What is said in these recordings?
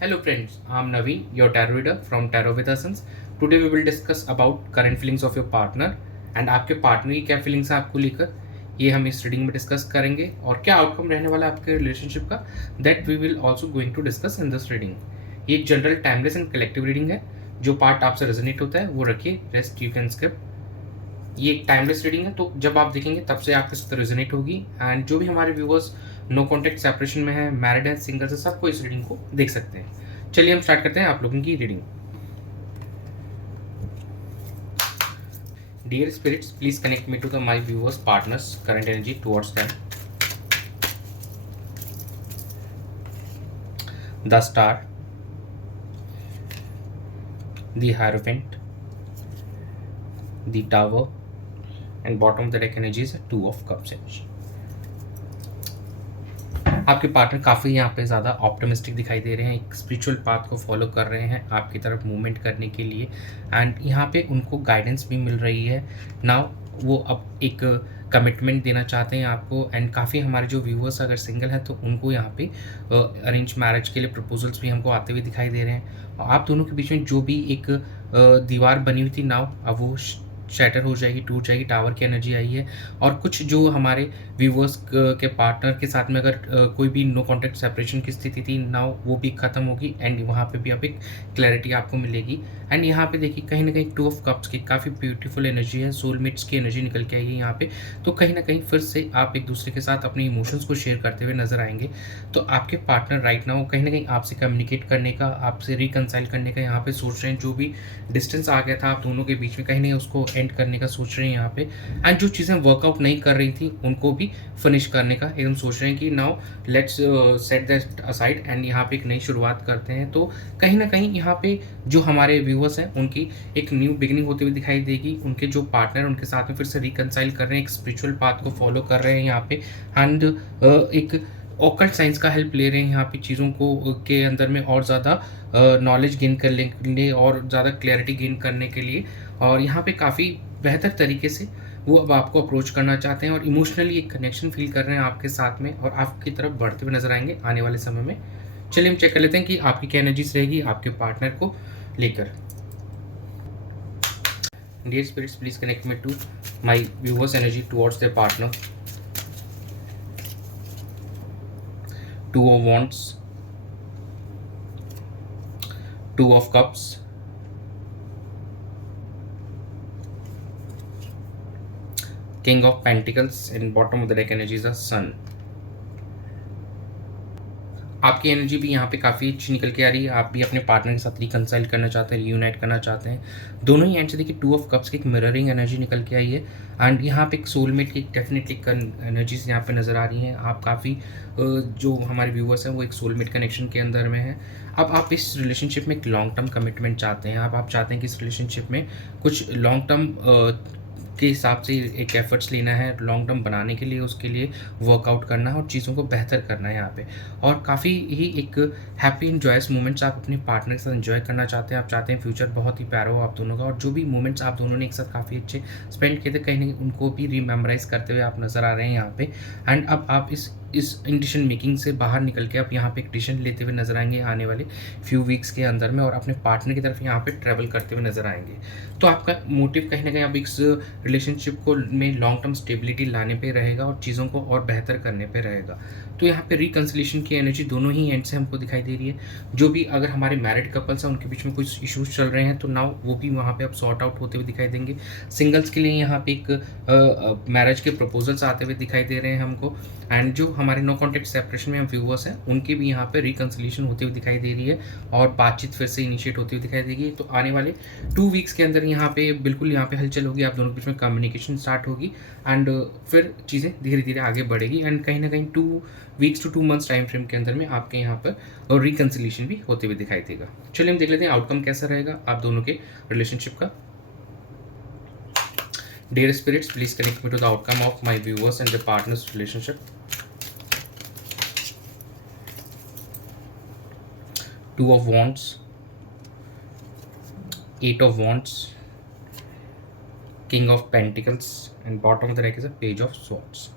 Hello friends, I'm Naveen, your tarot reader from Tarot with Essence. Today we will discuss about current feelings of your partner and आपके partner की क्या feelings है आपको लेकर, ये हम इस रीडिंग में डिस्कस करेंगे और क्या आउटकम रहने वाला है आपके रिलेशनशिप का, that we will also going to discuss in this reading. ये एक general timeless and collective reading है। जो पार्ट आपसे रेजोनेट होता है वो रखिए, रेस्ट यू कैन स्किप। ये एक टाइमलेस रीडिंग है, तो जब आप देखेंगे तब से आपके साथ रेजोनेट होगी। एंड जो भी हमारे व्यूअर्स नो कॉन्टेक्ट सेपरेशन में है, मैरिड है, सिंगल है, सबको इस रीडिंग को देख सकते हैं। चलिए हम स्टार्ट करते हैं आप लोगों की reading. Dear spirits, please connect me to the my viewers partners current energy towards them. The star, the hierophant, the tower and bottom of the deck energy is two of cups energy. आपके partner काफ़ी यहाँ पे ज़्यादा optimistic दिखाई दे रहे हैं, एक spiritual path को फॉलो कर रहे हैं आपकी तरफ मूवमेंट करने के लिए। एंड यहाँ पे उनको गाइडेंस भी मिल रही है। नाउ वो अब एक कमिटमेंट देना चाहते हैं आपको। एंड काफ़ी हमारे जो व्यूअर्स अगर सिंगल हैं तो उनको यहाँ पे अरेंज मैरिज के लिए प्रपोजल्स भी हमको आते हुए दिखाई दे रहे हैं। और आप दोनों के बीच में जो भी एक दीवार बनी हुई थी, नाउ अब वो शैटर हो जाएगी, टूट जाएगी। टावर की एनर्जी आई है। और कुछ जो हमारे व्यूवर्स के पार्टनर के साथ में अगर कोई भी नो कॉन्टैक्ट सेपरेशन की स्थिति थी, नाउ वो भी खत्म होगी। एंड वहाँ पे भी अब एक क्लैरिटी आपको मिलेगी। एंड यहाँ पे देखिए कहीं ना कहीं टू ऑफ कप्स की काफ़ी ब्यूटीफुल एनर्जी है, सोलमेट्स की एनर्जी निकल के आई है यहाँ पे। तो कहीं ना कहीं फिर से आप एक दूसरे के साथ अपने इमोशंस को शेयर करते हुए नजर आएंगे। तो आपके पार्टनर राइट नाउ कहीं ना कहीं आपसे कम्युनिकेट करने का, आपसे रिकनसाइल करने का यहाँ पे सोच रहे हैं। जो भी डिस्टेंस आ गया था आप दोनों के बीच में, कहीं नहीं उसको एंड करने का सोच रहे हैं यहाँ पे। एंड जो चीज़ें वर्कआउट नहीं कर रही थी उनको भी फिनिश करने का एकदम सोच रहे हैं कि now let's set that aside and यहाँ पे एक नई शुरुआत करते हैं। तो कहीं ना कहीं यहाँ पे जो हमारे व्यूअर्स हैं उनकी एक न्यू बिगिनिंग होते हुए दिखाई देगी। उनके जो पार्टनर उनके साथ में फिर से रिकनसाइल कर रहे हैं, एक स्पिरिचुअल पाथ को फॉलो कर रहे हैं यहाँ पे। एंड एक ऑकल्ट साइंस का हेल्प ले रहे हैं यहाँ पे चीज़ों को के अंदर में और ज़्यादा नॉलेज गेन करने के लिए और ज़्यादा क्लैरिटी गेन करने के लिए। और यहाँ पे काफ़ी बेहतर तरीके से वो अब आपको अप्रोच करना चाहते हैं और इमोशनली एक कनेक्शन फील कर रहे हैं आपके साथ में और आपकी तरफ बढ़ते हुए नजर आएंगे आने वाले समय में। चलिए हम चेक कर लेते हैं कि आपकी क्या एनर्जीज रहेगी आपके पार्टनर को लेकर। Dear spirits, please connect me to my viewers energy towards their partner. Two of wands, two of cups, king of pentacles and bottom of the deck energy is the sun. आपकी एनर्जी भी यहाँ पे काफ़ी अच्छी निकल के आ रही है। आप भी अपने पार्टनर के साथ रिकनसाइल करना चाहते हैं, रियूनाइट करना चाहते हैं। दोनों ही एंड से देखिए टू ऑफ कप्स की एक मिररिंग एनर्जी निकल के आई है। एंड यहाँ पे एक सोलमेट की डेफिनेटली एनर्जीज यहाँ पे नज़र आ रही हैं। आप काफ़ी जो हमारे व्यूअर्स हैं वो एक सोलमेट कनेक्शन के अंदर में है। अब आप इस रिलेशनशिप में एक लॉन्ग टर्म कमिटमेंट चाहते हैं। अब आप चाहते हैं कि इस रिलेशनशिप में कुछ लॉन्ग टर्म के हिसाब से एक एफर्ट्स लेना है, लॉन्ग टर्म बनाने के लिए उसके लिए वर्कआउट करना है और चीज़ों को बेहतर करना है यहाँ पे। और काफ़ी ही एक हैप्पी इंजॉयस मोमेंट्स आप अपने पार्टनर के साथ एंजॉय करना चाहते हैं। आप चाहते हैं फ्यूचर बहुत ही प्यारा हो आप दोनों का। और जो भी मोमेंट्स आप दोनों ने एक साथ काफ़ी अच्छे स्पेंड किए थे, कहीं ना कहीं उनको भी रिमेमराइज करते हुए आप नज़र आ रहे हैं यहाँ पे। एंड अब आप इस डिसीजन मेकिंग से बाहर निकल के आप यहाँ पे एक डिसीजन लेते हुए नजर आएंगे आने वाले फ्यू वीक्स के अंदर में और अपने पार्टनर की तरफ यहाँ पे ट्रैवल करते हुए नजर आएंगे। तो आपका मोटिव कहीं ना कहीं अब इस रिलेशनशिप को में लॉन्ग टर्म स्टेबिलिटी लाने पे रहेगा और चीज़ों को और बेहतर करने पे रहेगा। तो यहाँ पे रिकन्सिलेशन की एनर्जी दोनों ही एंड से हमको दिखाई दे रही है। जो भी अगर हमारे मैरिड कपल्स हैं उनके बीच में कुछ इश्यूज चल रहे हैं तो नाउ वो भी वहाँ पे अब सॉर्ट आउट होते हुए दिखाई देंगे। सिंगल्स के लिए यहाँ पे एक मैरिज के प्रपोजल्स आते हुए दिखाई दे रहे हैं हमको। एंड जो हमारे नो कॉन्टेक्ट सेपरेशन में हम व्यूअर्स हैं उनके भी यहाँ पे रिकन्सिलेशन होते हुए दिखाई दे रही है और बातचीत फिर से इनिशिएट होती हुई दिखाई देगी। तो आने वाले 2 वीक्स के अंदर यहाँ पे बिल्कुल यहाँ पे हलचल होगी, आप दोनों के बीच में कम्युनिकेशन स्टार्ट होगी। एंड फिर चीज़ें धीरे धीरे आगे बढ़ेगी। एंड कहीं ना कहीं 2 weeks to 2 months time frame के अंदर में आपके यहाँ पर रिकन्सिलेशन भी होते हुए दिखाई देगा। चलिए हम देख लेते हैं आउटकम कैसा रहेगा आप दोनों के रिलेशनशिप का। Dear spirits, please connect me to the outcome of my viewers and the partners relationship. Two of Wands, Eight of Wands, King of Pentacles, and bottom of the deck is a Page of Swords.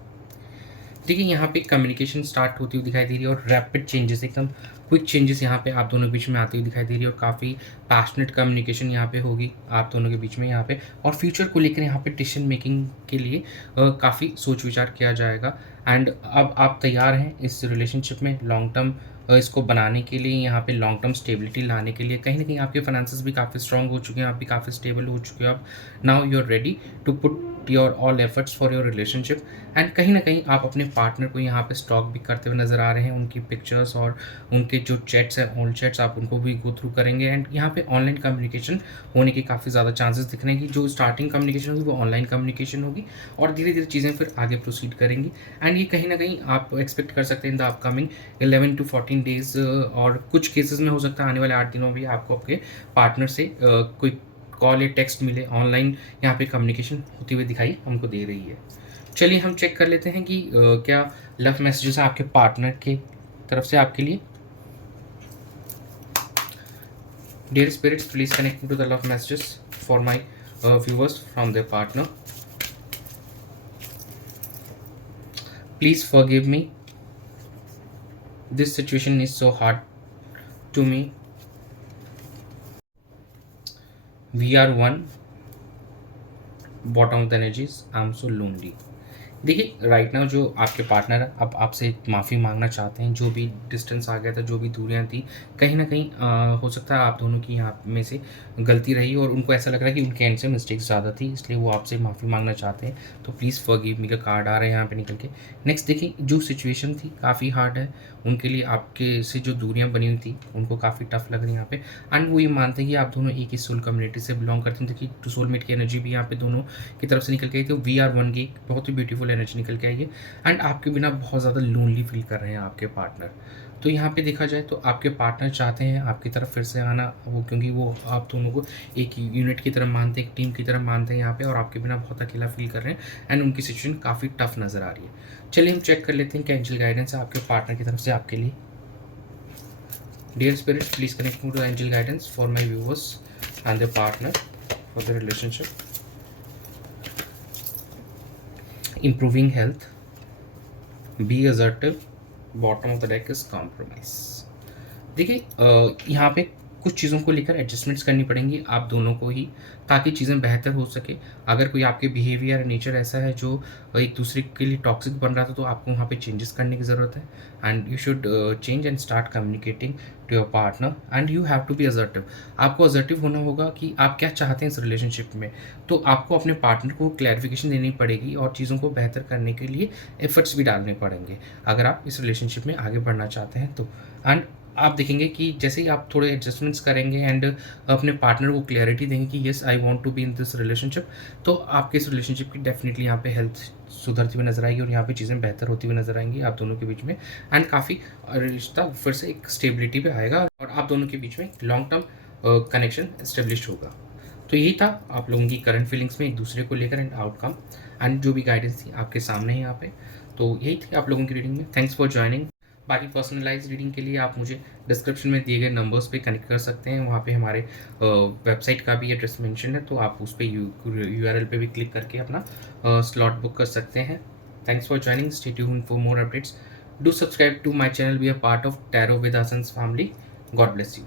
देखिए यहाँ पे communication start होती हुई दिखाई दे रही है और rapid changes, एकदम क्विक चेंजेस यहाँ पे आप दोनों के बीच में आती हुई दिखाई दे रही है और काफ़ी पैशनेट कम्युनिकेशन यहाँ पे होगी आप दोनों के बीच में यहाँ पे। और फ्यूचर को लेकर यहाँ पे डिसीजन मेकिंग के लिए काफ़ी सोच विचार किया जाएगा। एंड अब आप तैयार हैं इस रिलेशनशिप में लॉन्ग टर्म इसको बनाने के लिए, यहाँ पे लॉन्ग टर्म स्टेबिलिटी लाने के लिए। कहीं न कहीं आपके फाइनेंसेस भी काफ़ी स्ट्रॉन्ग हो चुके हैं, आप भी काफ़ी स्टेबल हो चुके हो। अब now you are ready to put your all efforts for your relationship. And कहीं न कहीं आप अपने पार्टनर को यहाँ पे स्टॉक भी करते हुए नज़र आ रहे हैं। उनकी पिक्चर्स और उनके जो चैट्स हैं, ओल्ड चैट्स, आप उनको भी गो थ्रू करेंगे। एंड यहाँ पे ऑनलाइन कम्युनिकेशन होने के काफ़ी ज़्यादा चांसेस दिख रहे हैं कि जो स्टार्टिंग कम्युनिकेशन होगी वो ऑनलाइन कम्युनिकेशन होगी और धीरे-धीरे चीज़ें फिर आगे प्रोसीड करेंगी। एंड ये कहीं न कहीं आप एक्सपेक्ट कर सकते हैं in the upcoming 11 to 14 days, और कुछ केसेस में हो सकता है आने वाले 8 दिनों में भी आपको आपके पार्टनर से कोई कॉल या टेक्स्ट मिले। ऑनलाइन यहाँ पे कम्युनिकेशन होती हुई दिखाई हमको दे रही है। चलिए हम चेक कर लेते हैं कि क्या लव मैसेजेस आपके पार्टनर की तरफ से आपके लिए। Dear spirits, please connect to the love messages for my viewers from their partner. Please forgive me, this situation is so hard to me, we are one, bottom of the energies, I am so lonely. देखिए right now जो आपके partner अब आपसे माफ़ी मांगना चाहते हैं, जो भी डिस्टेंस आ गया था, जो भी दूरियां थी, कहीं ना कहीं हो सकता है आप दोनों की यहाँ में से गलती रही और उनको ऐसा लग रहा है कि उनके एंड से मिस्टेक्स ज़्यादा थी, इसलिए वो आपसे माफ़ी मांगना चाहते हैं। तो प्लीज़ फॉरगिव मी का कार्ड आ रहा है यहाँ पे निकल के। नेक्स्ट देखिए, जो सिचुएशन थी काफ़ी हार्ड है उनके लिए, आपके से जो दूरियाँ बनी हुई थी उनको काफ़ी टफ लग रही है यहाँ पे। एंड वो ये मानते हैं कि आप दोनों एक ही सोल कम्युनिटी से बिलोंग करते हैं। देखिए सोलमेट की एनर्जी भी यहाँ पे दोनों की तरफ से निकल के आई थी। वी आर वन की बहुत ही ब्यूटीफुल एनर्जी निकल के आई है। एंड आपके बिना बहुत ज़्यादा लोनली फील कर रहे हैं आपके पार्टनर। तो यहाँ पे देखा जाए तो आपके पार्टनर चाहते हैं आपकी तरफ फिर से आना, वो क्योंकि वो आप दोनों को एक यूनिट की तरह मानते हैं, एक टीम की तरह मानते हैं यहाँ पे, और आपके बिना बहुत अकेला फील कर रहे हैं। एंड उनकी सिचुएशन काफ़ी टफ नज़र आ रही है। चलिए हम चेक कर लेते हैं क्या एंजल गाइडेंस है आपके पार्टनर की तरफ से आपके लिए। Dear spirits, please connect to the angel guidance for my viewers and their partner for the relationship. Improving health, be assertive, bottom of the deck is compromise. देखिए यहाँ पे कुछ चीज़ों को लेकर एडजस्टमेंट्स करनी पड़ेंगी आप दोनों को ही, ताकि चीज़ें बेहतर हो सके। अगर कोई आपके बिहेवियर नेचर ऐसा है जो एक दूसरे के लिए टॉक्सिक बन रहा था, तो आपको वहाँ पे चेंजेस करने की ज़रूरत है। And you should change and start communicating to your partner and you have to be assertive. आपको असर्टिव होना होगा कि आप क्या चाहते हैं इस रिलेशनशिप में। तो आपको अपने पार्टनर को क्लैरिफिकेशन देनी पड़ेगी और चीज़ों को बेहतर करने के लिए एफर्ट्स भी डालने पड़ेंगे अगर आप इस रिलेशनशिप में आगे बढ़ना चाहते हैं तो। एंड आप देखेंगे कि जैसे ही आप थोड़े एडजस्टमेंट्स करेंगे एंड अपने पार्टनर को क्लैरिटी देंगे कि yes I want to be in this relationship, तो आपके इस रिलेशनशिप की डेफिनेटली यहाँ पे हेल्थ सुधरती हुई नजर आएगी और यहाँ पे चीज़ें बेहतर होती हुई नजर आएंगी आप दोनों के बीच में। एंड काफ़ी रिश्ता फिर से एक स्टेबिलिटी पे आएगा और आप दोनों के बीच में लॉन्ग टर्म कनेक्शन इस्टेब्लिश होगा। तो यही था आप लोगों की करंट फीलिंग्स में एक दूसरे को लेकर एंड आउटकम एंड जो भी गाइडेंस थी आपके सामने है यहाँ पे। तो यही थी आप लोगों की रीडिंग में। Thanks for joining. बाकी पर्सनलाइज रीडिंग के लिए आप मुझे डिस्क्रिप्शन में दिए गए नंबर्स पे कनेक्ट कर सकते हैं। वहाँ पे हमारे वेबसाइट का भी एड्रेस मेंशन है, तो आप उस पर URL पे भी क्लिक करके अपना स्लॉट बुक कर सकते हैं। Thanks for joining, stay tuned for more updates, do subscribe to my channel, be a part of tarot with आसंस फैमिली। God bless you.